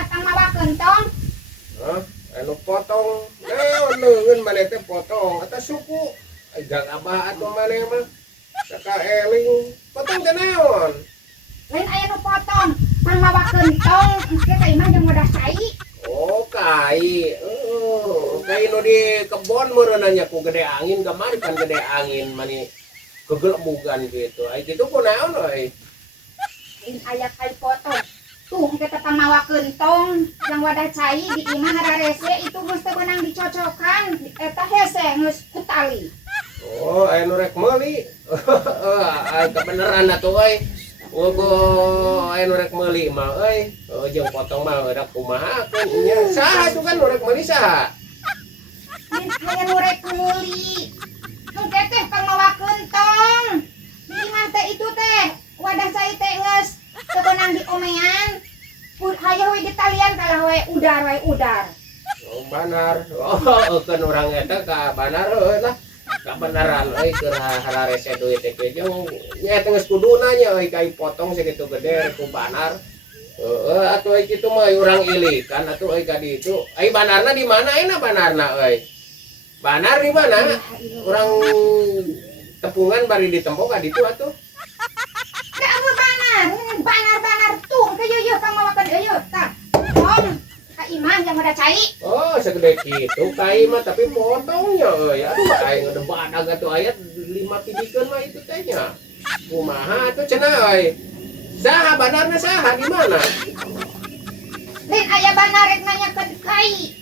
tah tang mawa kentong. Hah? Anu potong, neungeun maneh teh potong, eta suku. Gang abah atuh maneh mah. Saka eling, potong teh naon? Lain aya nu potong, tang mawa kentong, engke ka imah jeung wadah cai. Oh, kai. Kai nu di kebon meureunna nya ku gede angin kamari kan gede angin mani kegelebugan gitu. Ai kitu kunaon euy? Lain aya kai potong. Tuh engke tang mawa kentong jeung wadah cai di imah hararese itu geus teu beunang dicocokan, eta hese geus kutali. Oh, aya nu rek meuli. Ai kebeneran atuh euy. Aya nu rek meuli mah euy. Jeung potong mah udah kumahakeun nya. Saha tuh kan nu rek meuli saha? Lain aya nu rek meuli. Engke teh tang mawa kentong. Di imah teh itu teh wadah cai teh geus teu beunang diomean. Hayo we ditalian kalah we udar. Oh, banar. Oh, keun urang eta ka banar euy lah. Kabenaran euy keur hararese duit teh jeung nya teh geus kuduna nya euy kai potong sakitu gede ku banar. Heeh, atuh euy kitu mah urang ilikan atuh euy ka ditu. Ai banarna di mana ayeuna banarna euy? Banar di mana? Urang tepungan bari ditempo ka ditu atuh. Da amun banar tuh ke yeuh tang mawakeun euy tah. Potong ka imah jeung wadah cai. Oh, segede kitu kai mah tapi potongnya euy. Aduh aing ngedebadag atuh aya 5 pidikeun mah itu teh nya. Kumaha atuh cenah euy? Saha banarna saha di mana? Lain aya banar rek nanya ke kai.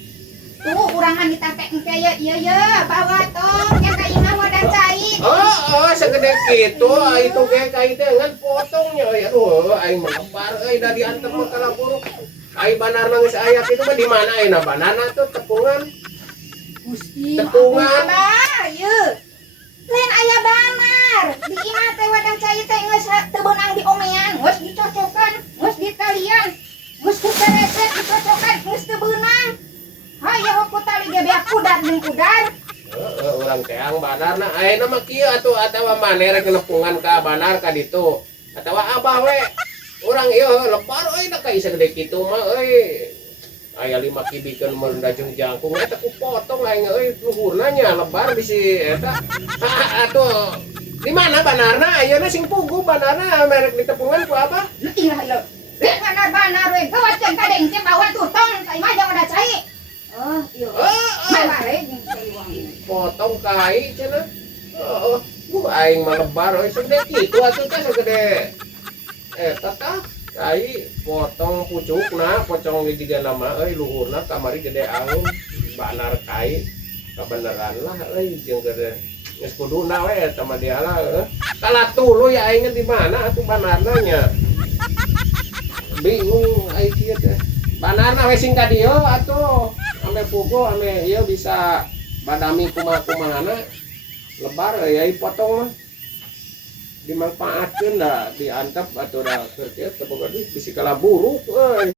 Tuh urang mah ditate engke ieu bawa tong yang ka imah wadah cai. Oh, segede kitu itu ge kai teh ngan potongnya euy. Aduh aing melebar euy da diantem mah ka buruk. Ai banarna geus aya kitu mah di mana ayeuna banarna tuh tepungan. Gusti, Tepungan. Ieu. Lain aya banar. Di imah teh wadah cai teh geus teu beunang diomean, geus dicocokan, geus ditalian, geus kuperese dicocokan, geus teu beunang. Hayo ku tali ge beak udar jeung udar. Urang teang banarna ayeuna mah kieu atuh atawa maneh rek nepungan ka banar ka ditu. Atawa abah we. Urang ieu lebar euy da kai sagede kitu mah euy. Aya 5 kibikeun meurenda jeung jangkung eta ku potong aing euy luhurna nya lebar bisi eta. Atuh di mana banarna? Ayeuna sing pugu banarna merek ditepungan ku abah. Iya. Banar we gawaceun ka deng teh bawa tutong ka imah jeung wadah cai. Oh, iya. Maware jeung saliwang. Potong kai cenah. Heeh. Aing mah lebar euy segede kitu atuh teh segede eta tah kai potong pucukna pocong ge jiga nama euy luhurna kamari gede angin banar kai kabeneran lah euy jeung gede geus kuduna we eta mah dialah heuh. Kalah tuluy aing di mana atuh banarna nya. Bingung ai kieu teh. Banarna we sing ka dieu atuh. Ame pugo ame ieu bisa badami kumaha-kumahana. Lebar euy potong mah. Dimanfaatkeun da diantep atuh da keur kieu teu boga duit bisi kala buruk euy.